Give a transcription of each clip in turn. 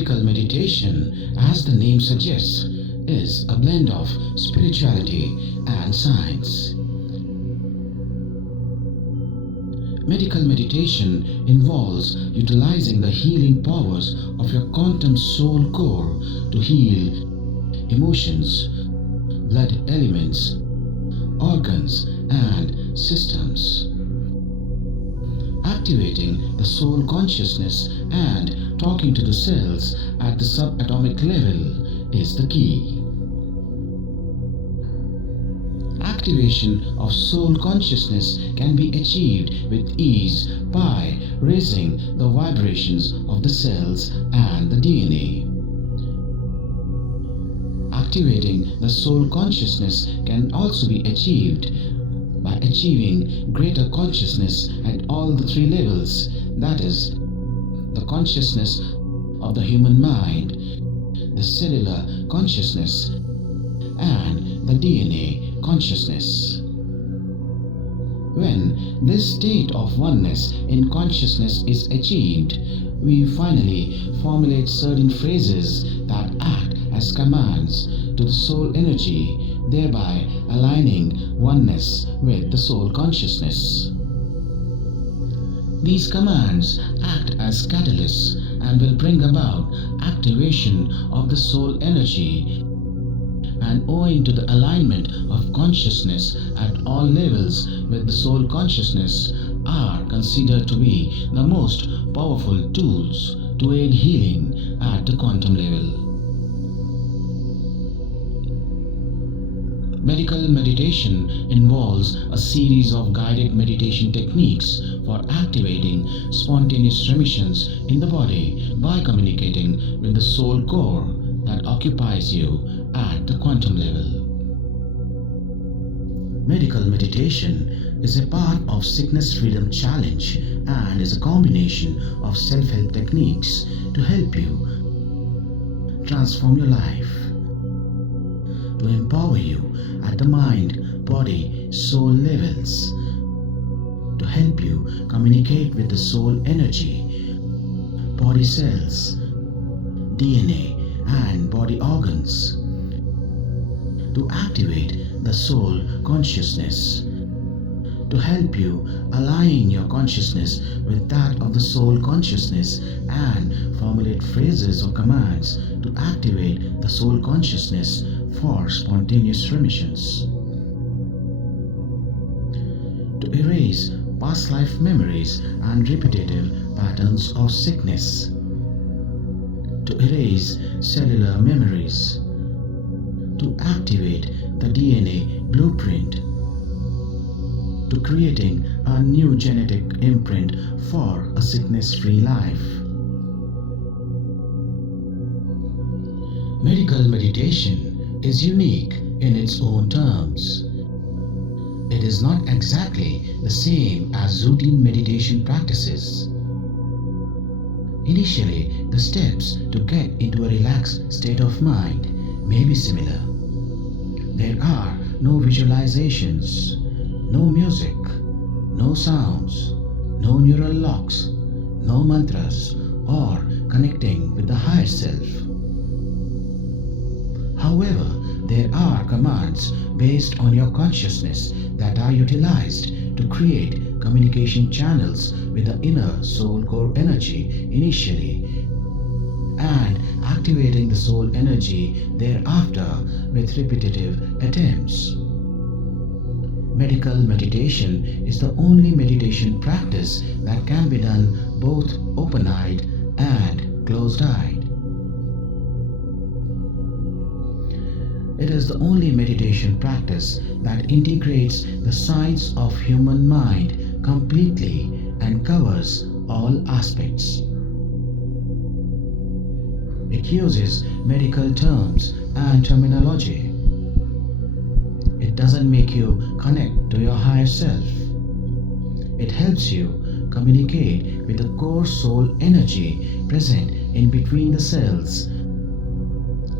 Medical meditation, as the name suggests, is a blend of spirituality and science. Medical meditation involves utilizing the healing powers of your quantum soul core to heal emotions, blood elements, organs, and systems. Activating the soul consciousness and talking to the cells at the subatomic level is the key. Activation of soul consciousness can be achieved with ease by raising the vibrations of the cells and the DNA. Activating the soul consciousness can also be achieved by achieving greater consciousness at all the three levels, that is, the consciousness of the human mind, the cellular consciousness, and the DNA consciousness. When this state of oneness in consciousness is achieved, we finally formulate certain phrases that act as commands to the soul energy, thereby aligning oneness with the soul consciousness. These commands act as catalysts and will bring about activation of the soul energy, and owing to the alignment of consciousness at all levels with the soul consciousness, are considered to be the most powerful tools to aid healing at the quantum level. Medical meditation involves a series of guided meditation techniques for activating spontaneous remissions in the body by communicating with the soul core that occupies you at the quantum level. Medical meditation is a part of Sickness Freedom Challenge and is a combination of self-help techniques to help you transform your life, to empower you at the mind, body, soul levels, to help you communicate with the soul energy, body cells, DNA, and body organs, to activate the soul consciousness, to help you align your consciousness with that of the soul consciousness and formulate phrases or commands to activate the soul consciousness for spontaneous remissions, to erase past life memories and repetitive patterns of sickness, to erase cellular memories, to activate the DNA blueprint, to creating a new genetic imprint for a sickness-free life. Medical meditation is unique in its own terms. It is not exactly the same as routine meditation practices. Initially, the steps to get into a relaxed state of mind may be similar. There are no visualizations, no music, no sounds, no neural locks, no mantras, or connecting with the higher self. However, there are commands based on your consciousness that are utilized to create communication channels with the inner soul core energy initially, and activating the soul energy thereafter with repetitive attempts. Medical meditation is the only meditation practice that can be done both open-eyed and closed-eyed. It is the only meditation practice that integrates the science of human mind completely and covers all aspects. It uses medical terms and terminology. It doesn't make you connect to your higher self. It helps you communicate with the core soul energy present in between the cells,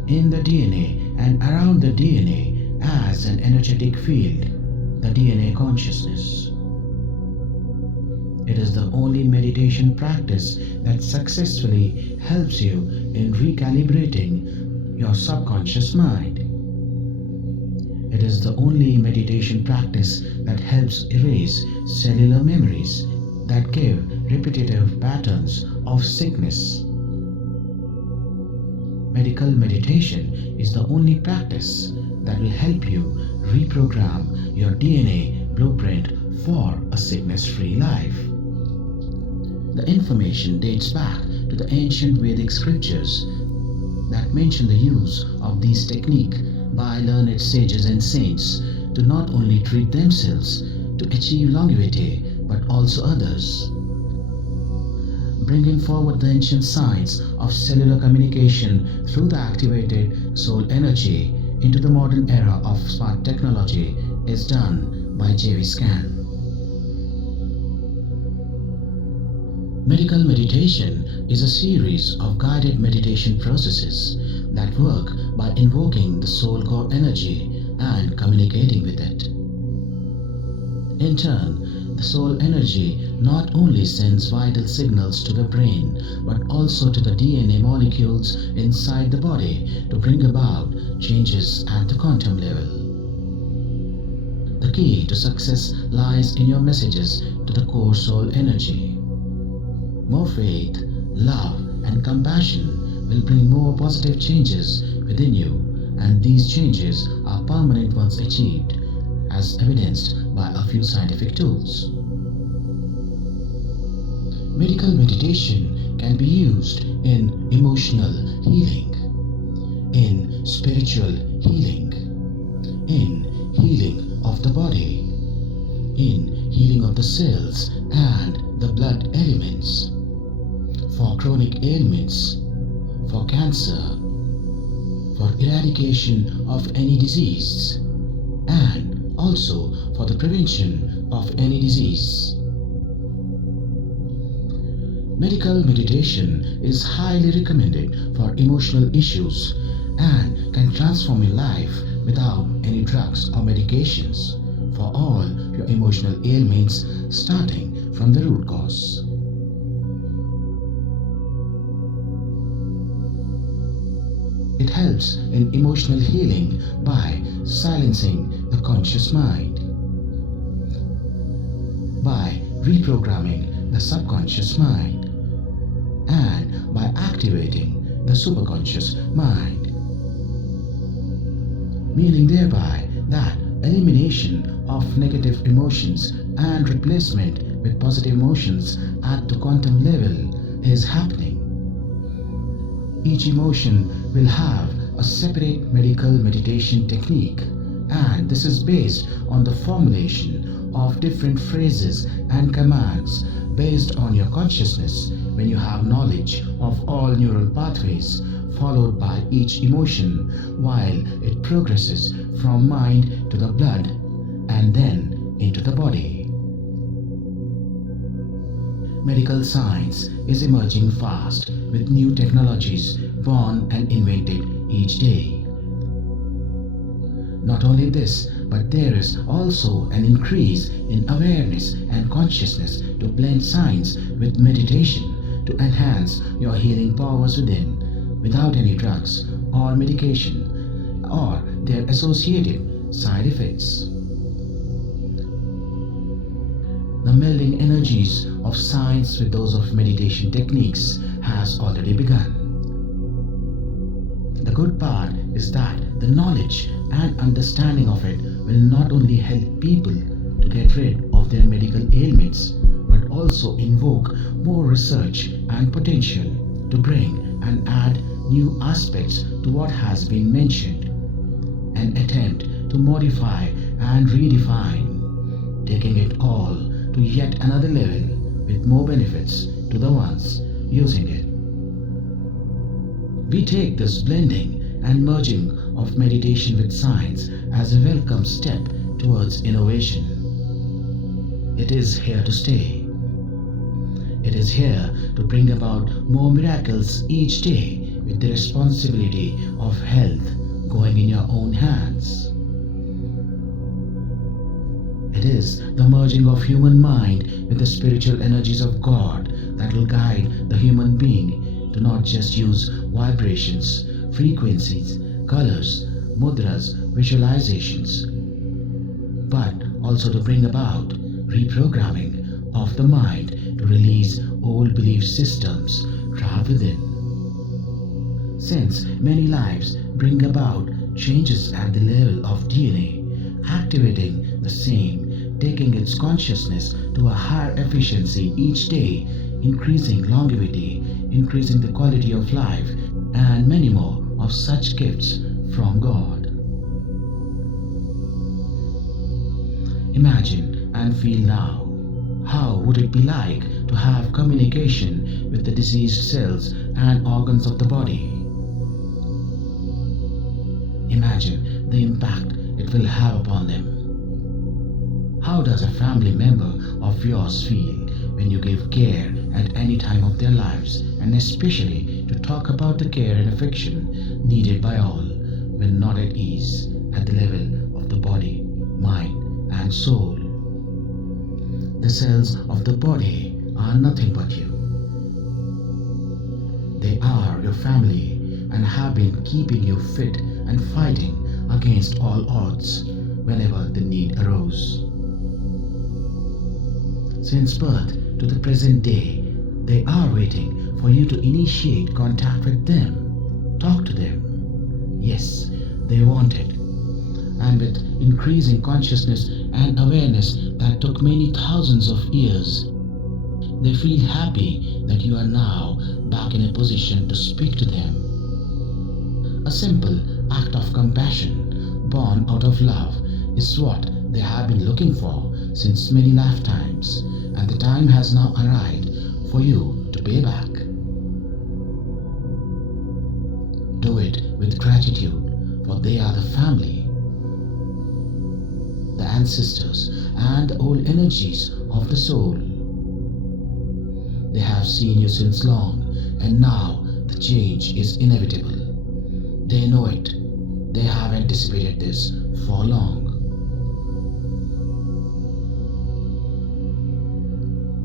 in the DNA and around the DNA as an energetic field, the DNA consciousness. It is the only meditation practice that successfully helps you in recalibrating your subconscious mind. It is the only meditation practice that helps erase cellular memories that give repetitive patterns of sickness. Medical meditation is the only practice that will help you reprogram your DNA blueprint for a sickness-free life. The information dates back to the ancient Vedic scriptures that mention the use of this technique by learned sages and saints to not only treat themselves to achieve longevity but also others. Bringing forward the ancient science of cellular communication through the activated soul energy into the modern era of smart technology is done by JV-Scan. Medical meditation is a series of guided meditation processes that work by invoking the soul core energy and communicating with it. In turn, the soul energy not only sends vital signals to the brain but also to the DNA molecules inside the body to bring about changes at the quantum level. The key to success lies in your messages to the core soul energy. More faith, love, and compassion will bring more positive changes within you, and these changes are permanent once achieved, as evidenced by a few scientific tools. Medical meditation can be used in emotional healing, in spiritual healing, in healing of the body, in healing of the cells and the blood elements, for chronic ailments, for cancer, for eradication of any disease, and also for the prevention of any disease. Medical meditation is highly recommended for emotional issues and can transform your life without any drugs or medications for all your emotional ailments, starting from the root cause. It helps in emotional healing by silencing the conscious mind, by reprogramming the subconscious mind, and by activating the superconscious mind, meaning thereby that elimination of negative emotions and replacement with positive emotions at the quantum level is happening. Each emotion will have a separate medical meditation technique, and this is based on the formulation of different phrases and commands based on your consciousness when you have knowledge of all neural pathways followed by each emotion while it progresses from mind to the blood and then into the body. Medical science is emerging fast with new technologies born and invented each day. Not only this, but there is also an increase in awareness and consciousness to blend science with meditation to enhance your healing powers within, without any drugs or medication or their associated side effects. The melding energies of science with those of meditation techniques has already begun. The good part is that the knowledge and understanding of it will not only help people to get rid of their medical ailments, but also invoke more research and potential to bring and add new aspects to what has been mentioned, an attempt to modify and redefine, taking it all to yet another level with more benefits to the ones using it. We take this blending and merging of meditation with science as a welcome step towards innovation. It is here to stay. It is here to bring about more miracles each day with the responsibility of health going in your own hands. It is the merging of human mind with the spiritual energies of God that will guide the human being to not just use vibrations, frequencies, colors, mudras, visualizations, but also to bring about reprogramming of the mind to release old belief systems trapped within. Since many lives bring about changes at the level of DNA, activating the same, taking its consciousness to a higher efficiency each day, increasing longevity, increasing the quality of life, and many more of such gifts from God. Imagine and feel now. How would it be like to have communication with the diseased cells and organs of the body? Imagine the impact it will have upon them. How does a family member of yours feel when you give care at any time of their lives, and especially to talk about the care and affection needed by all when not at ease at the level of the body, mind, and soul? The cells of the body are nothing but you. They are your family and have been keeping you fit and fighting against all odds whenever the need arose. Since birth to the present day, they are waiting for you to initiate contact with them, talk to them. Yes, they want it. And with increasing consciousness and awareness that took many thousands of years, they feel happy that you are now back in a position to speak to them. A simple act of compassion, born out of love, is what they have been looking for since many lifetimes, and the time has now arrived for you to pay back. Do it with gratitude, for they are the family, the ancestors, and the old energies of the soul. They have seen you since long, and now the change is inevitable. They know it. They have anticipated this for long.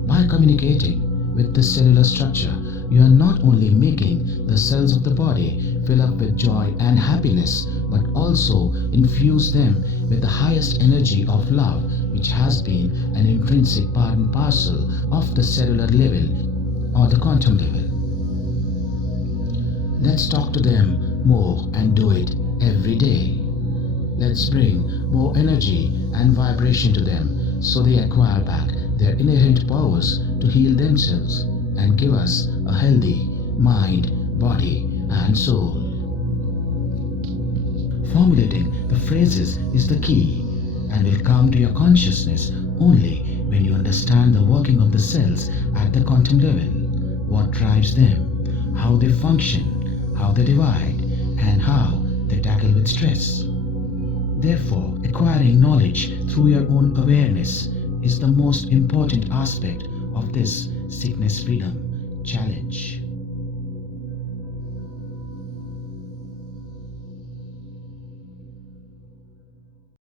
By communicating with this cellular structure, you are not only making the cells of the body fill up with joy and happiness, but also infuse them with the highest energy of love, which has been an intrinsic part and parcel of the cellular level or the quantum level. Let's talk to them more and do it every day. Let's bring more energy and vibration to them so they acquire back their inherent powers to heal themselves and give us a healthy mind, body, and soul. Formulating the phrases is the key and will come to your consciousness only when you understand the working of the cells at the quantum level, what drives them, how they function, how they divide, and how they tackle with stress. Therefore, acquiring knowledge through your own awareness is the most important aspect of this Sickness Freedom Challenge.